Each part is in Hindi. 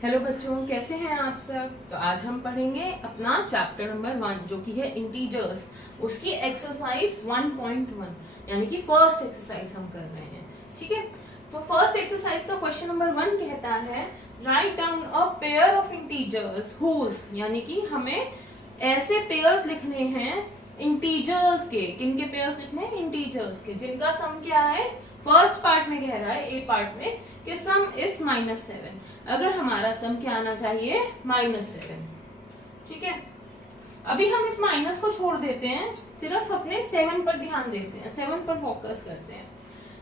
हेलो बच्चों, कैसे हैं आप सब। तो आज हम पढ़ेंगे अपना चैप्टर नंबर 1 जो कि है इंटीजर्स, उसकी एक्सरसाइज 1.1 यानी कि फर्स्ट एक्सरसाइज हम कर रहे हैं। ठीक है, तो फर्स्ट एक्सरसाइज का क्वेश्चन नंबर 1 कहता है write down a pair of integers whose, यानी कि हमें ऐसे पेयर्स लिखने हैं इंटीजर्स के। किन के पेयर्स लिखने हैं? इंटीजर्स के, जिनका सम क्या है। फर्स्ट पार्ट में कह रहा है, ए पार्ट में, कि सम इज -7। अगर हमारा सम क्या आना चाहिए? -7। ठीक है, अभी हम इस माइनस को छोड़ देते हैं, सिर्फ अपने 7 पर ध्यान देते हैं, 7 पर फोकस करते हैं।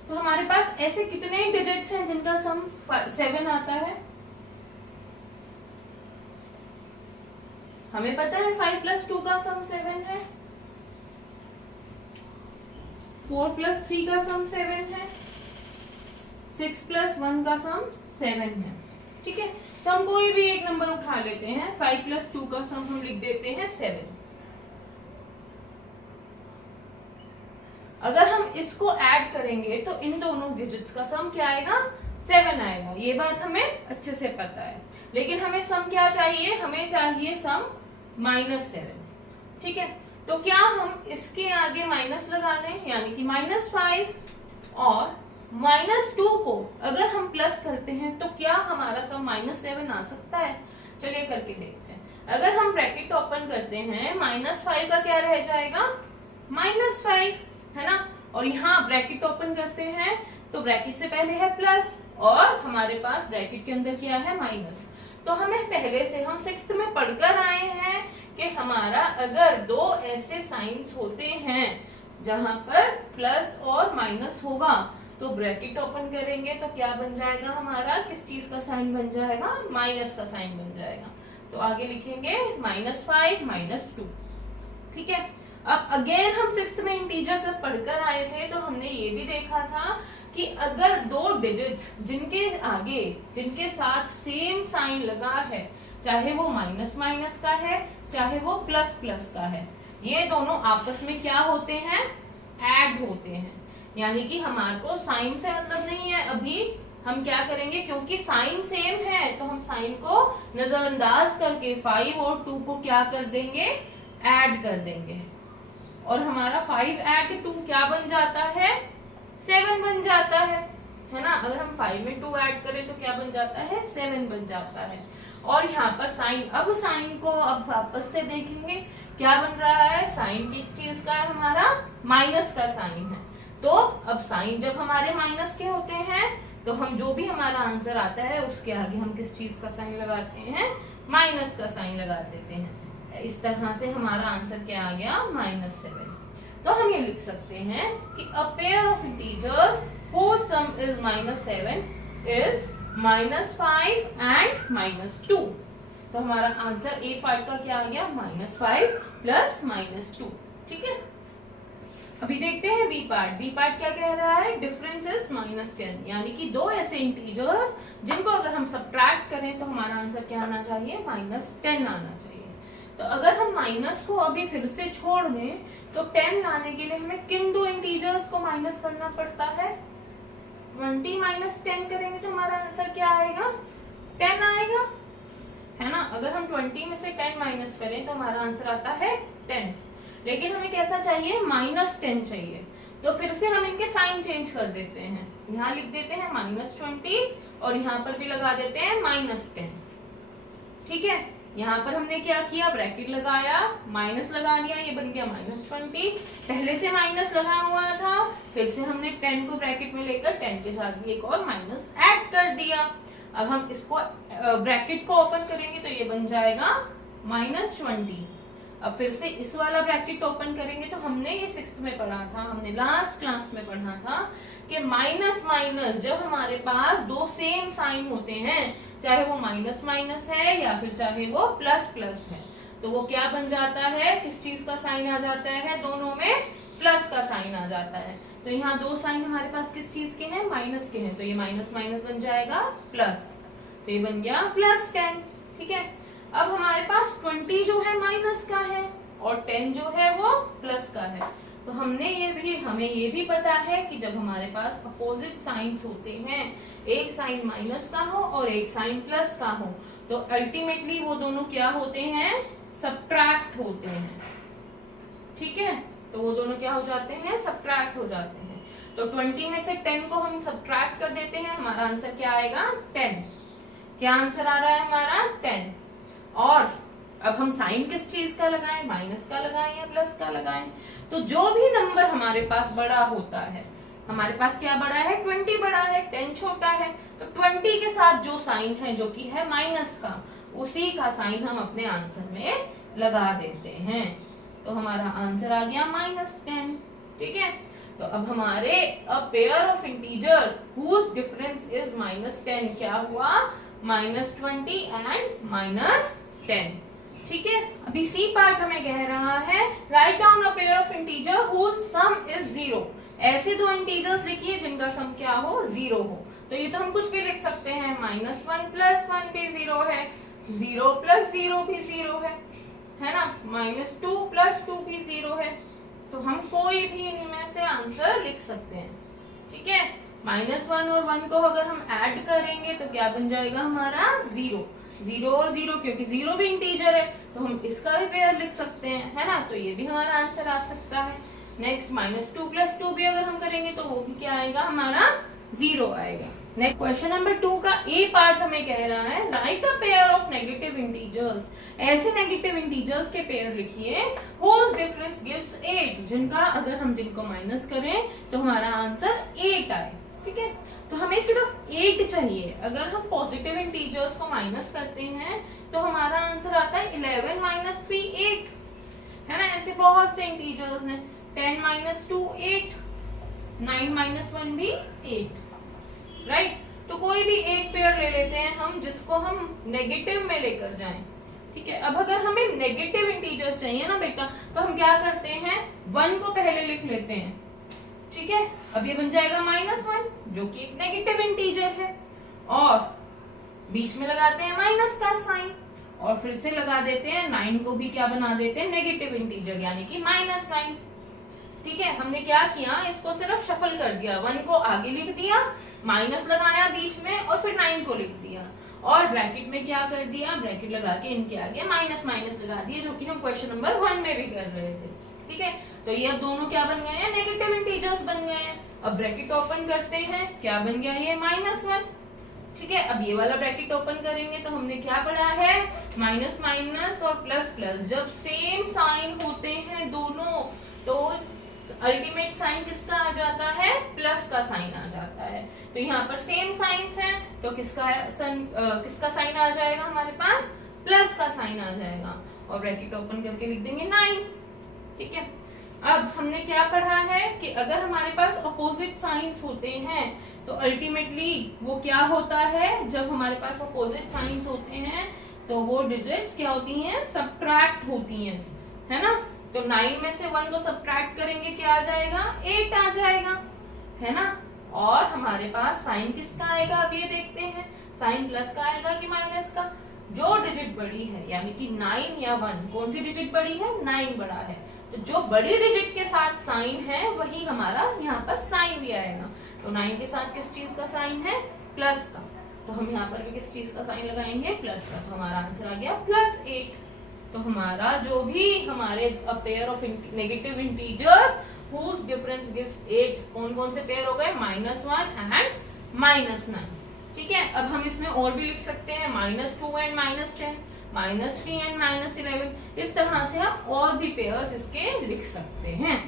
तो हमारे पास ऐसे कितने डिजिट्स हैं जिनका सम 7 आता है? हमें पता है 5 + 2 का सम 7 है, 4 + 3 का सम 7 है, 6 + 1 का सम 7 है। ठीक है, तो हम कोई भी एक नंबर उठा लेते हैं। 5 + 2 का सम हम लिख देते हैं 7। अगर हम इसको ऐड करेंगे तो इन दोनों डिजिट्स का सम क्या आएगा? 7 आएगा। ये बात हमें अच्छे से पता है, लेकिन हमें सम क्या चाहिए? हमें चाहिए सम -7। ठीक है, तो क्या हम इसके आगे माइनस लगा लें, यानी कि -5 और -2 को अगर हम प्लस करते हैं तो क्या हमारा सम -7 आ सकता है? चलिए करके देखते हैं। अगर हम ब्रैकेट ओपन करते हैं, -5 का क्या रह जाएगा? -5, है ना। और यहाँ ब्रैकेट ओपन करते हैं तो ब्रैकेट से पहले है प्लस और हमारे पास ब्रैकेट के अंदर क्या है? माइनस। तो हमें पहले से, हम 6th में पढ़कर आए हैं कि हमारा अगर दो ऐसे साइंस होते हैं जहां पर प्लस और माइनस होगा तो ब्रैकेट ओपन करेंगे तो क्या बन जाएगा हमारा? किस चीज का साइन बन जाएगा? माइनस का साइन बन जाएगा। तो आगे लिखेंगे -5 -2। ठीक है, अब अगेन हम 6th में इंटीजर जब पढ़कर आए थे तो हमने ये भी देखा था कि अगर दो डिजिट्स जिनके आगे, जिनके साथ सेम साइन लगा है, चाहे वो माइनस माइनस का है चाहे वो प्लस प्लस का है, ये दोनों आपस में क्या होते हैं? ऐड होते हैं। यानी कि हमारे को साइन से मतलब नहीं है। अभी हम क्या करेंगे, क्योंकि साइन सेम है तो हम साइन को नजरअंदाज करके 5 और 2 को क्या कर देंगे? ऐड कर देंगे। और हमारा 5 ऐड 2 क्या बन जाता है? 7 बन जाता है ना। अगर हम 5 में 2 ऐड करें तो क्या बन जाता है? 7 बन जाता है। और यहाँ पर साइन, अब साइन को अब वापस से देखेंगे क्या बन रहा है। साइन किस चीज का है? हमारा माइनस का साइन है। तो अब साइन जब हमारे माइनस के होते हैं तो हम जो भी हमारा आंसर आता है उसके आगे हम किस चीज का साइन लगाते हैं? माइनस का साइन लगा देते हैं। इस तरह से हमारा आंसर क्या आ गया? -7। तो हम ये लिख सकते हैं कि अ pair of integers whose sum is -7 is -5 and -2। तो हमारा आंसर ए पार्ट का क्या आ गया? -5 + -2। ठीक है, अभी देखते हैं बी पार्ट। बी पार्ट क्या कह रहा है? डिफरेंस इज -10, यानी कि दो ऐसे इंटीजर्स जिनको अगर हम सब्ट्रैक्ट करें तो हमारा आंसर क्या आना चाहिए? -10 आना चाहिए। तो अगर हम माइनस को अभी फिर से छोड़ दें तो 10 लाने के लिए हमें किन दो इंटीजर्स को माइनस करना पड़ता है? 20 - 10 करेंगे तो हमारा आंसर क्या आएगा? 10 आएगा, है ना। अगर हम 20 में से 10 माइनस करें तो हमारा आंसर आता है 10। लेकिन हमें कैसा चाहिए? -10 चाहिए। तो फिर से हम इनके साइन चेंज कर देते हैं। यहाँ लिख देते हैं -20 और यहाँ पर भी लगा देते हैं -10। ठीक है, यहाँ पर हमने क्या किया? ब्रैकेट लगाया, माइनस लगा दिया, ये बन गया -20। पहले से माइनस लगा हुआ था, फिर से हमने 10 को ब्रैकेट में लेकर 10 के साथ भी एक और माइनस ऐड कर दिया। अब हम इसको ब्रैकेट को ओपन करेंगे तो ये बन जाएगा -20। अब फिर से इस वाला ब्रैकेट ओपन करेंगे तो हमने ये 6th में पढ़ा था, हमने लास्ट क्लास में पढ़ा था कि माइनस माइनस जब हमारे पास दो सेम साइन होते हैं, चाहे वो माइनस माइनस है या फिर चाहे वो प्लस प्लस है, तो वो क्या बन जाता है? किस चीज का साइन आ जाता है? दोनों में प्लस का साइन आ जाता है। तो यहाँ दो साइन हमारे पास किस चीज के हैं? माइनस के हैं। तो ये माइनस माइनस बन जाएगा प्लस, तो ये बन गया +10। ठीक है, अब हमारे पास 20 जो है माइनस का है और 10 जो है वो प्लस का है। तो हमें ये भी पता है कि जब हमारे पास अपोजिट साइंस होते हैं, एक साइन माइनस का हो और एक साइन प्लस का हो, तो अल्टीमेटली वो दोनों क्या होते हैं, सब्ट्रैक्ट होते हैं। ठीक है, तो वो दोनों क्या हो जाते हैं, सब्ट्रैक्ट हो जाते हैं। तो 20 में से 10 को हम सब्ट्रैक्ट कर देते हैं, हमारा आंसर क्या आएगा, 10। क्या आंसर आ रहा है हमारा, 10। और अब हम साइन किस चीज का लगाएं, माइनस का लगाएं या प्लस का लगाएं। तो जो भी नंबर हमारे पास बड़ा होता है, हमारे पास क्या बड़ा है, 20 बड़ा है, 10 छोटा है, तो 20 के साथ जो साइन है जो कि है माइनस का, उसी का साइन हम अपने आंसर में लगा देते हैं। तो हमारा आंसर आ गया -10। ठीक है, तो अब हमारे a pair of integer whose difference is -10 क्या हुआ, -20 एंड -10। ठीक है, अभी सी पार्ट हमें कह रहा है write down a pair of integer whose sum is 0। ऐसे दो इंटीजर्स लिखिए जिनका सम क्या हो, 0 हो। तो ये तो हम कुछ भी लिख सकते हैं, -1 + 1 भी 0 है, 0 + 0 भी 0 है ना, -2 + 2 भी 0 है। तो हम कोई भी इनमें से आंसर लिख सकते हैं। ठीक है, -1 और 1 को अगर हम ऐड करेंगे तो क्या बन जाएगा हमारा, 0। 0 और 0, क्योंकि 0 भी इंटीजर है तो हम इसका भी पेयर लिख सकते हैं, है ना, तो ये भी हमारा आंसर आ सकता है। नेक्स्ट -2 + 2 भी अगर हम करेंगे तो वो भी क्या आएगा हमारा, 0 आएगा। नेक्स्ट क्वेश्चन नंबर 2 का ए पार्ट हमें कह रहा है right a pair of negative integers. ऐसे नेगेटिव इंटीजर्स के पेयर लिखिए whose difference gives 8, जिनको माइनस करें तो हमारा आंसर 8 आए। ठीक है, तो हमें सिर्फ 8 चाहिए। अगर हम पॉजिटिव इंटीजर्स को माइनस करते हैं तो हमारा आंसर आता है 11 - 3 8, है ना। ऐसे बहुत से इंटीजर्स हैं, 10 - 2 8, 9 - 1 भी 8, राइट। तो कोई भी एक पेयर ले लेते हैं हम जिसको हम नेगेटिव में लेकर जाएं। ठीक है, अब अगर हमें नेगेटिव इंटीजर्स चाहिए ना बेटा, तो हम क्या करते हैं, 1 को पहले लिख लेते हैं। ठीक है, अब ये बन जाएगा -1 जो कि एक नेगेटिव इंटीजर है, और बीच में लगाते हैं माइनस का साइन, और फिर से लगा देते हैं 9 को भी क्या बना देते हैं, नेगेटिव इंटीजर यानी कि -9। ठीक है, हमने क्या किया, इसको सिर्फ शफल कर दिया, 1 को आगे लिख दिया, माइनस लगाया बीच में, और फिर 9 को लिख दिया, और ब्रैकेट में क्या कर दिया, ब्रैकेट लगा के इनके आगे माइनस लगा दिए, जो कि हम क्वेश्चन नंबर 1 में भी कर रहे थे। ठीक है, तो ये अब दोनों क्या बन गए हैं, नेगेटिव इंटीजर्स बन गए हैं। अब ब्रैकेट ओपन करते हैं, क्या बन गया ये -1। ठीक है, अब ये वाला ब्रैकेट ओपन करेंगे तो हमने क्या पढ़ा है, माइनस माइनस और प्लस प्लस जब सेम साइन होते हैं दोनों, तो अल्टीमेट साइन किसका आ जाता है, प्लस का साइन आ जाता है। तो यहाँ पर सेम साइंस है तो किसका साइन आ जाएगा हमारे पास, प्लस का साइन आ जाएगा, और ब्रैकेट ओपन करके लिख देंगे 9। ठीक है, अब हमने क्या पढ़ा है कि अगर हमारे पास अपोजिट साइंस होते हैं तो अल्टीमेटली वो क्या होता है, जब हमारे पास अपोजिट साइंस होते हैं तो वो डिजिट्स क्या होती हैं, सब्ट्रैक्ट होती हैं, है ना। तो 9 में से 1 को सब्ट्रैक्ट करेंगे, क्या आ जाएगा, 8 आ जाएगा, है ना। और हमारे पास साइन किसका आएगा, अब ये देखते हैं, साइन प्लस का आएगा कि माइनस का। जो डिजिट बड़ी है यानी कि 9 या 1, कौन सी डिजिट बड़ी है, 9 बड़ा है, तो जो बड़ी डिजिट के साथ साइन है वही हमारा यहाँ पर साइन भी आएगा। तो 9 के साथ किस चीज का साइन है, प्लस का, तो हम यहाँ पर भी किस चीज का साइन लगाएंगे, प्लस का। तो हमारा आंसर आ गया +8। तो हमारा जो भी हमारे pair of negative integers whose difference gives 8, कौन कौन से पेयर हो गए, -1 एंड -9। ठीक है, अब हम इसमें और भी लिख सकते हैं, -2 एंड -10, -3 एंड -11, इस तरह से हम और भी पेयर्स इसके लिख सकते हैं।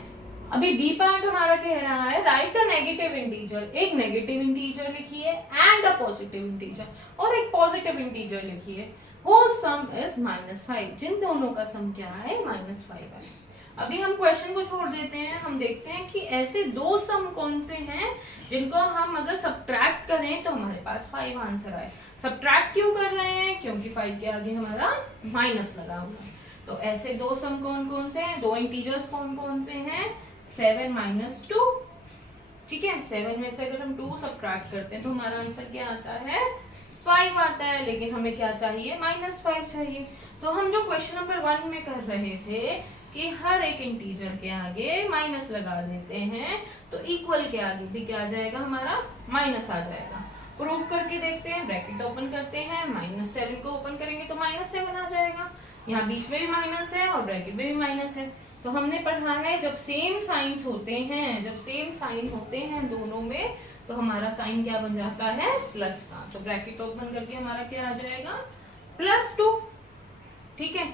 अभी बी पार्ट हमारा कह रहा है राइट अ नेगेटिव इंटीजर, एक नेगेटिव इंटीजर लिखिए एंड अ पॉजिटिव इंटीजर, और एक पॉजिटिव इंटीजर लिखिए whose sum is -5, जिन दोनों का सम क्या है, -5 है। अभी हम क्वेश्चन को छोड़ देते हैं, हम देखते हैं कि ऐसे दो सम कौन से हैं जिनको हम अगर सब्ट्रैक्ट करें तो हमारे पास 5 आंसर आए। सब्ट्रैक्ट क्यों कर रहे हैं, क्योंकि 5 के आगे हमारा माइनस लगा हुआ है। तो ऐसे दो सम कौन कौन से हैं, दो इंटीजर्स कौन कौन से हैं, 7 - 2। ठीक है, 7 में से अगर हम 2 सब्ट्रैक्ट करते हैं तो हमारा आंसर क्या आता है, 5 आता है, लेकिन हमें क्या चाहिए, -5 चाहिए। तो हम जो क्वेश्चन नंबर 1 में कर रहे थे कि हर एक इंटीजर के आगे माइनस लगा देते हैं तो इक्वल के आगे भी क्या आ जाएगा, हमारा माइनस आ जाएगा। प्रूफ करके देखते हैं, ब्रैकेट ओपन करते हैं, -7 को ओपन करेंगे तो -7 आ जाएगा। यहाँ बीच में भी माइनस है और ब्रैकेट में भी माइनस है। तो हमने पढ़ा है जब सेम साइंस होते हैं, जब सेम साइन होते हैं दोनों में, तो हमारा साइन क्या बन जाता है, प्लस का। तो ब्रैकेट ओपन करके हमारा क्या आ जाएगा, +2। ठीक है,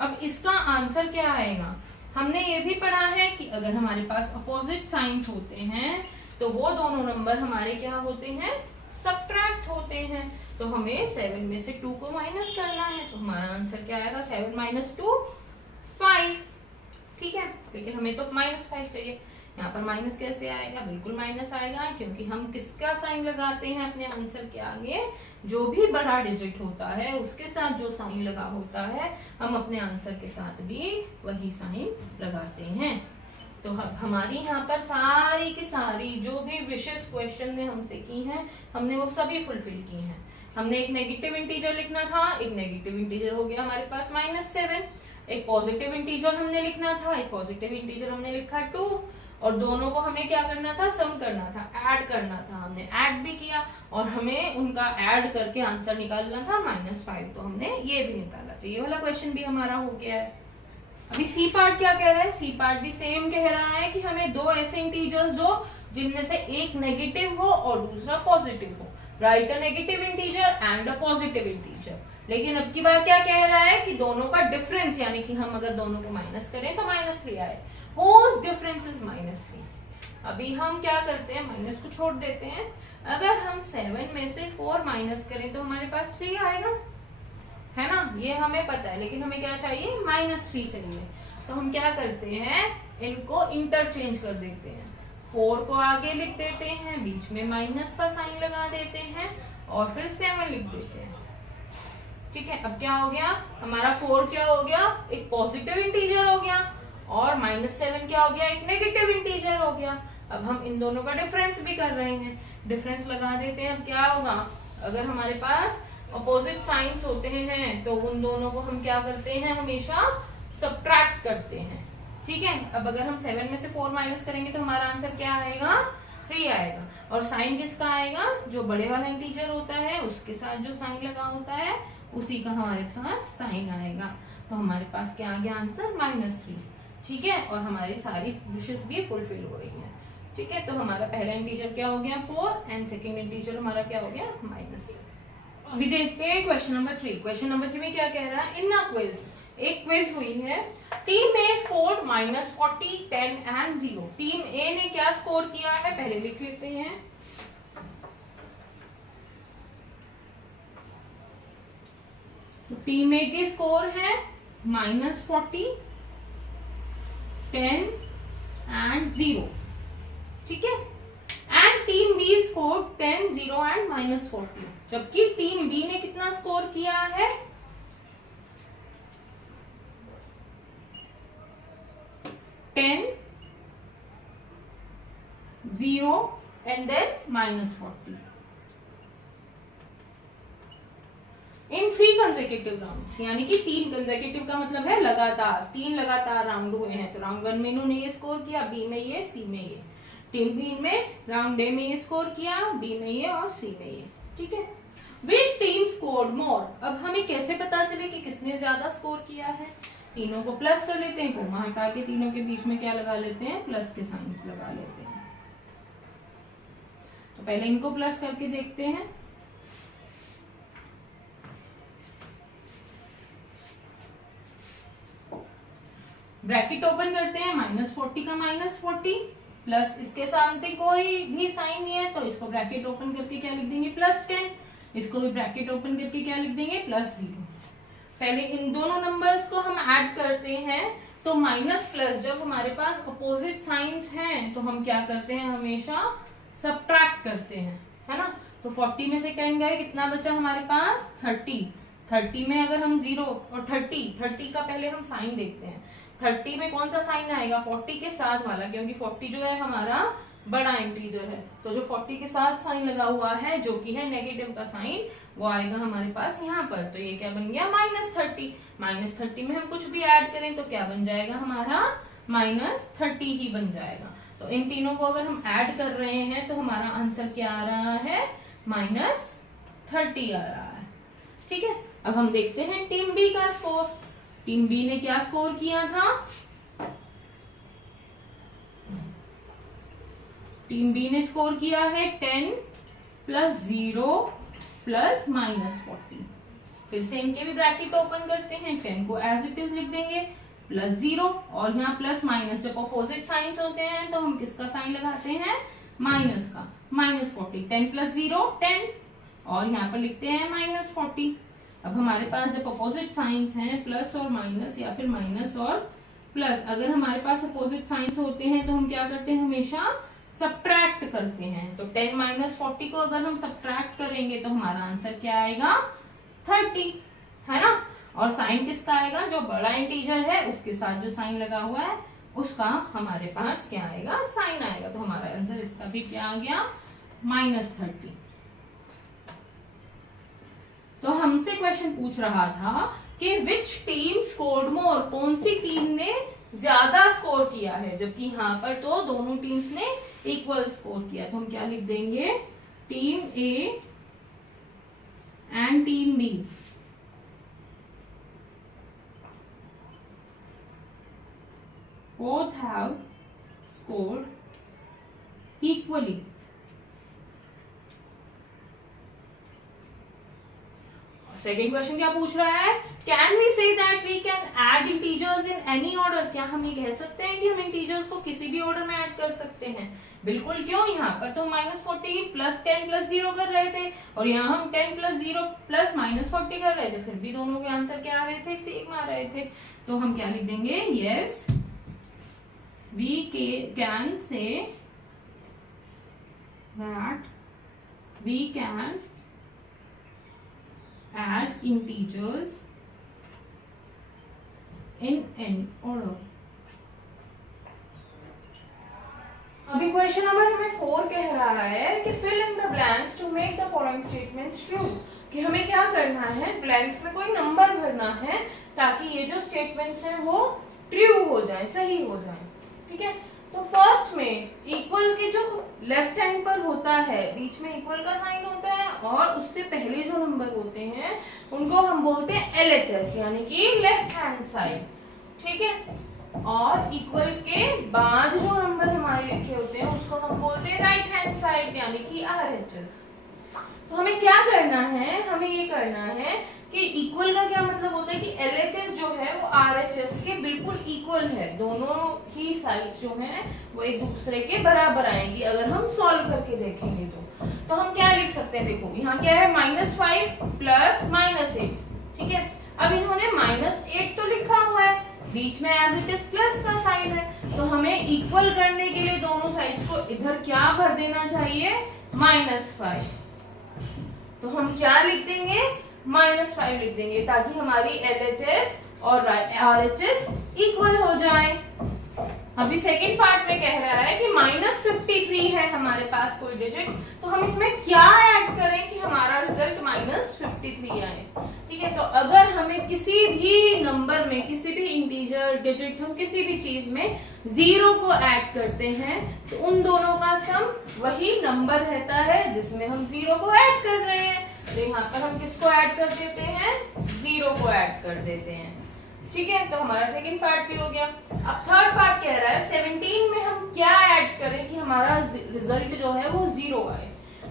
अब इसका आंसर क्या आएगा, हमने ये भी पढ़ा है कि अगर हमारे पास अपोजिट साइंस होते हैं तो वो दोनों नंबर हमारे क्या होते हैं, सब्ट्रैक्ट होते हैं। तो हमें 7 में से 2 को माइनस करना है, तो हमारा आंसर क्या आएगा, 7 - 2 5। ठीक है, लेकिन हमें तो -5 चाहिए। यहाँ पर माइनस कैसे आएगा, बिल्कुल माइनस आएगा, क्योंकि हम किसका साइन लगाते हैं अपने आंसर के आगे, जो भी बड़ा डिजिट होता है उसके साथ जो साइन लगा होता है हम अपने आंसर के साथ भी वही साइन लगाते हैं। तो हमारी यहाँ पर सारी की सारी जो भी विशेष क्वेश्चन ने हमसे की हैं, हमने वो सभी फुलफिल की हैं। हमने एक नेगेटिव इंटीजर लिखना था, एक नेगेटिव इंटीजर हो गया हमारे पास -7। एक पॉजिटिव इंटीजर हमने लिखना था, एक पॉजिटिव इंटीजर हमने लिखा 2, और दोनों को हमें क्या करना था, सम करना था, ऐड करना था। हमने ऐड भी किया और हमें उनका ऐड करके आंसर निकालना था -5, तो हमने ये भी निकाला। तो ये वाला क्वेश्चन भी हमारा हो गया है। अभी सी पार्ट क्या कह रहा है, सी पार्ट भी सेम कह रहा है कि हमें 2 ऐसे इंटीजर्स दो जिनमें से एक नेगेटिव हो और दूसरा पॉजिटिव हो। Right a negative integer and a positive integer. लेकिन अब की बार क्या कह रहा है कि दोनों का डिफरेंस, यानी कि हम अगर दोनों को माइनस करें तो -3 आए, whose difference is -3। अभी हम क्या करते हैं, माइनस को छोड़ देते हैं। अगर हम 7 में से 4 माइनस करें तो हमारे पास 3 आएगा, है ना, ये हमें पता है। लेकिन हमें क्या चाहिए, -3 चाहिए। तो हम क्या करते हैं, इनको इंटरचेंज कर देते हैं। 4 को आगे लिख देते हैं, बीच में माइनस का साइन लगा देते हैं और फिर 7 लिख देते हैं। ठीक है, अब क्या हो गया, हमारा 4 क्या हो गया, एक पॉजिटिव इंटीजर हो गया, और -7 क्या हो गया, एक नेगेटिव इंटीजर हो गया। अब हम इन दोनों का डिफरेंस भी कर रहे हैं, डिफरेंस लगा देते हैं। अब क्या होगा, अगर हमारे पास अपोजिट साइंस होते हैं तो उन दोनों को हम क्या करते हैं, हमेशा सब्ट्रैक्ट करते हैं। ठीक है, अब अगर हम 7 में से 4 माइनस करेंगे तो हमारा आंसर क्या आएगा, 3 आएगा। और साइन किसका आएगा, जो बड़े वाला इंटीजर होता है उसके साथ जो साइन लगा होता है उसी का हमारे पास साइन आएगा। तो हमारे पास क्या आ गया आंसर, -3। ठीक है, और हमारी सारी विशेष भी फुलफिल हो रही है। ठीक है, तो हमारा पहला इंटीजर क्या हो गया 4 एंड सेकेंड इंटीजर हमारा क्या हो गया -7। अभी देखते हैं क्वेश्चन नंबर 3। क्वेश्चन नंबर 3 में क्या कह रहा है, इन अ क्विज, एक क्विज हुई है, team A scored -40, 10 and 0। Team A ने क्या स्कोर किया है, पहले लिख लेते हैं। तो टीम ए के स्कोर है -40, 10 एंड 0। ठीक है, and team B score 10, 0 and -40। जबकि टीम बी ने कितना स्कोर किया है, 10, 0 and then -40 in 3 consecutive rounds. यानी कि 3 कंसेक्यूटिव का मतलब है लगातार, 3 लगातार राउंड हुए हैं। तो राउंड 1 में इन्होंने ये स्कोर किया, बी में ये, सी में ये। टीम बी में राउंड ए में ये स्कोर किया, बी में ये और सी में ये। ठीक है, विच टीम स्कोर्ड मोर। अब हमें कैसे पता चले कि किसने ज्यादा स्कोर किया है, तीनों को प्लस कर लेते हैं, कोमा हटा के तीनों के बीच में क्या लगा लेते हैं, प्लस के साइंस लगा लेते हैं। तो पहले इनको प्लस करके देखते हैं। ब्रैकेट ओपन करते हैं, -40 का -40 प्लस इसके सामने कोई भी साइन नहीं है तो इसको ब्रैकेट ओपन करके क्या लिख देंगे, +10। इसको भी ब्रैकेट ओपन करके क्या लिख देंगे, +0। पहले इन दोनों नंबर्स को हम ऐड करते हैं। तो माइनस प्लस जब हमारे पास अपोजिट साइंस हैं तो हम क्या करते हैं, हमेशा सब्ट्रैक्ट करते हैं, है ना। तो 40 में से 10 गए, कितना बचा हमारे पास, 30। 30 में अगर हम 0 और 30 का पहले हम साइन देखते हैं। 30 में कौन सा साइन आएगा, 40 के साथ वाला, क्योंकि 40 जो है हमारा बड़ा इंटीजर है, तो जो 40 के साथ साइन लगा हुआ है जो कि है नेगेटिव का साइन, वो आएगा हमारे पास यहाँ पर। तो ये क्या बन गया -30। -30 में हम कुछ भी ऐड करें तो क्या बन जाएगा हमारा -30 ही बन जाएगा। तो इन तीनों को अगर हम ऐड कर रहे हैं तो हमारा आंसर क्या आ रहा है, -30 आ रहा है। ठीक है, अब हम देखते हैं टीम बी का स्कोर। टीम बी ने क्या स्कोर किया था, टीम बी ने स्कोर किया है 10 + 0 + -40। फिर से इनके भी ब्रैकेट ओपन करते हैं, 10 को एज इट इज लिख देंगे +0 और यहाँ प्लस माइनस, जब अपोजिट साइंस होते हैं तो हम किसका साइन लगाते हैं, माइनस का। -40, 10 + 0 10 और यहाँ पर लिखते हैं -40। अब हमारे पास जब अपोजिट साइंस हैं प्लस और माइनस या फिर माइनस और प्लस, अगर हमारे पास अपोजिट साइंस होते हैं तो हम क्या करते हैं, हमेशा सब्ट्रैक्ट करते हैं। तो 10 - 40 को अगर हम सब्ट्रैक्ट करेंगे तो हमारा आंसर क्या आएगा, 30, है ना। और साइन किसका आएगा, जो बड़ा इंटीजर है उसके साथ जो साइन लगा हुआ है उसका हमारे पास क्या आएगा, साइन आएगा। तो हमारा आंसर इसका भी क्या आ गया, -30। तो हमसे क्वेश्चन पूछ रहा था कि विच टीम स्कोर्ड मोर, कौन सी टीम ने ज्यादा स्कोर किया है, जबकि यहाँ पर तो दोनों टीम्स ने इक्वल स्कोर किया। तो हम क्या लिख देंगे, team A and team B both have scored equally। Second question क्या पूछ रहा है, can we say that we can add integers in any order, क्या हम ये कह सकते हैं कि हम इंटीजर्स को किसी भी ऑर्डर में ऐड कर सकते हैं। बिल्कुल, क्यों, यहाँ पर तो -40 + 10 + 0 कर रहे थे और यहाँ हम 10 + 0 + -40 कर रहे थे, फिर भी दोनों के आंसर क्या आ रहे थे, सेम आ रहे थे। तो हम क्या लिख देंगे, yes we can say that we can add integers in any order। अभी क्वेश्चन नंबर हमें 4 कह रहा है कि fill in the blanks to make the following statements true, कि हमें क्या करना है, ब्लैंक्स में कोई नंबर भरना है ताकि ये जो स्टेटमेंट्स हैं वो ट्रू हो जाए, सही हो जाए। ठीक है, तो फर्स्ट में इक्वल के जो लेफ्ट हैंड पर होता है, बीच में इक्वल का साइन होता है और उससे पहले जो नंबर होते हैं उनको हम बोलते हैं LHS, यानी कि लेफ्ट हैंड साइड। ठीक है, और इक्वल के बाद जो नंबर हमारे लिखे होते हैं उसको हम बोलते हैं राइट हैंड साइड, यानी कि RHS। तो हमें क्या करना है, हमें ये करना है कि इक्वल का क्या मतलब होता है कि LHS जो है वो RHS के बिल्कुल इक्वल है, दोनों ही साइड्स जो हैं वो एक दूसरे के बराबर आएंगी अगर हम सॉल्व करके देखेंगे तो हम क्या लिख सकते हैं, देखो यहाँ क्या है, -5 + -8। ठीक है, अब इन्होंने -8 तो लिखा हुआ है, बीच में एज इट इज प्लस का साइन है, तो हमें इक्वल करने के लिए दोनों साइड्स को इधर क्या भर देना चाहिए, -5। तो हम क्या लिख देंगे, -5 लिख देंगे ताकि हमारी LHS और RHS इक्वल हो जाए। अभी सेकंड पार्ट में कह रहा है कि -53 है हमारे पास कोई डिजिट, तो हम इसमें क्या ऐड करें कि हमारा रिजल्ट -53 आए। ठीक है, तो अगर हमें किसी भी नंबर में, किसी भी इंटीजर डिजिट, हम किसी भी चीज में 0 को ऐड करते हैं तो उन दोनों का सम वही नंबर रहता है जिसमें हम 0 को ऐड कर रहे हैं। तो यहाँ पर हम किसको ऐड कर देते हैं, 0 को ऐड कर देते हैं। ठीक है, तो हमारा सेकंड पार्ट भी हो गया। अब थर्ड पार्ट कह रहा है 17 में हम क्या ऐड करें कि हमारा रिजल्ट जो है वो 0 आए।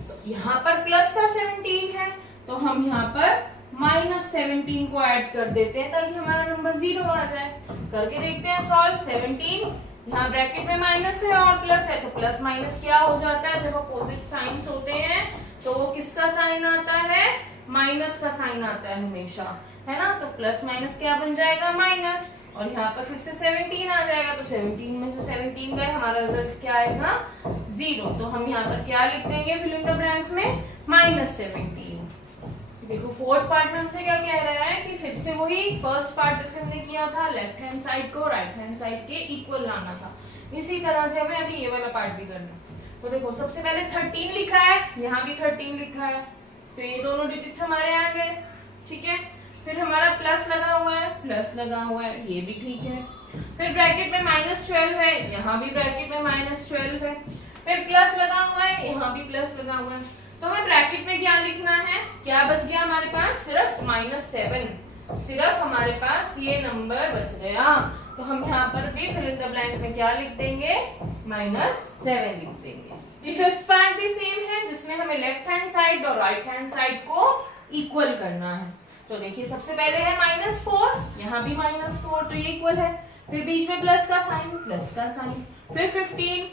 तो यहाँ पर प्लस का 17 है तो हम यहाँ पर -17 को ऐड कर देते हैं ताकि हमारा नंबर 0 आ जाए। करके देखते हैं सॉल्व। 17 यहाँ ब्रैकेट में माइनस है और प्लस है, तो प्लस माइनस क्या हो जाता है, जब अपोजिट साइंस होते हैं तो वो किसका साइन आता है, माइनस का साइन आता है हमेशा, है ना। तो प्लस माइनस क्या बन जाएगा, माइनस, और यहाँ पर फिर से 17 आ जाएगा। तो 17 में से 17 गए, हमारा रिजल्ट क्या आएगा, 0। तो हम यहाँ पर क्या लिख देंगे फिल इन द ब्लैंक में, -17। देखो फोर्थ पार्ट में हमसे क्या कह रहा है कि फिर से वही फर्स्ट पार्ट जैसे हमने किया था, लेफ्ट हैंड साइड को राइट हैंड साइड के इक्वल लाना था, इसी तरह से हमें अभी ये वाला पार्ट भी करना है। तो देखो सबसे पहले 13 लिखा है, यहाँ भी 13 लिखा है, तो ये दोनों डिजिट्स हमारे आ गए, ठीक है। फिर हमारा प्लस लगा हुआ है, प्लस लगा हुआ है, ये भी ठीक है। फिर ब्रैकेट में -12 है, यहाँ भी ब्रैकेट में -12 है। फिर प्लस लगा हुआ है, यहाँ भी प्लस लगा हुआ है। तो हमें ब्रैकेट में क्या लिखना है, क्या बच गया हमारे पास, सिर्फ -7, सिर्फ हमारे पास ये नंबर बच गया। तो हम यहाँ पर भी फिल इन द ब्लैंक में क्या लिख देंगे, -7 लिख देंगे। ये फिफ्थ पार्ट भी सेम है, जिसमें हमें लेफ्ट हैंड साइड और राइट हैंड साइड को इक्वल करना है। तो देखिए सबसे पहले है -4, यहाँ भी -4, तो ये इक्वल है। फिर बीच में प्लस का साइन, प्लस का साइन, फिर 15,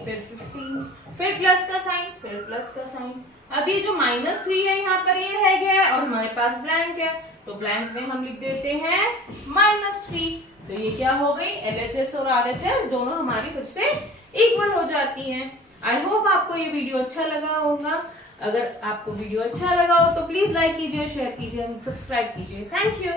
फिर प्लस का साइन, फिर प्लस का साइन। अब ये जो -3 है यहाँ पर ये रह गया है और हमारे पास ब्लैंक है, तो ब्लैंक में हम लिख देते हैं -3। तो ये क्या हो गई, LHS और RHS दोनों हमारी फिर से इक्वल हो जाती हैं। आई होप आपको ये वीडियो अच्छा लगा होगा। अगर आपको वीडियो अच्छा लगा हो तो प्लीज लाइक कीजिए, शेयर कीजिए, सब्सक्राइब कीजिए। Thank you.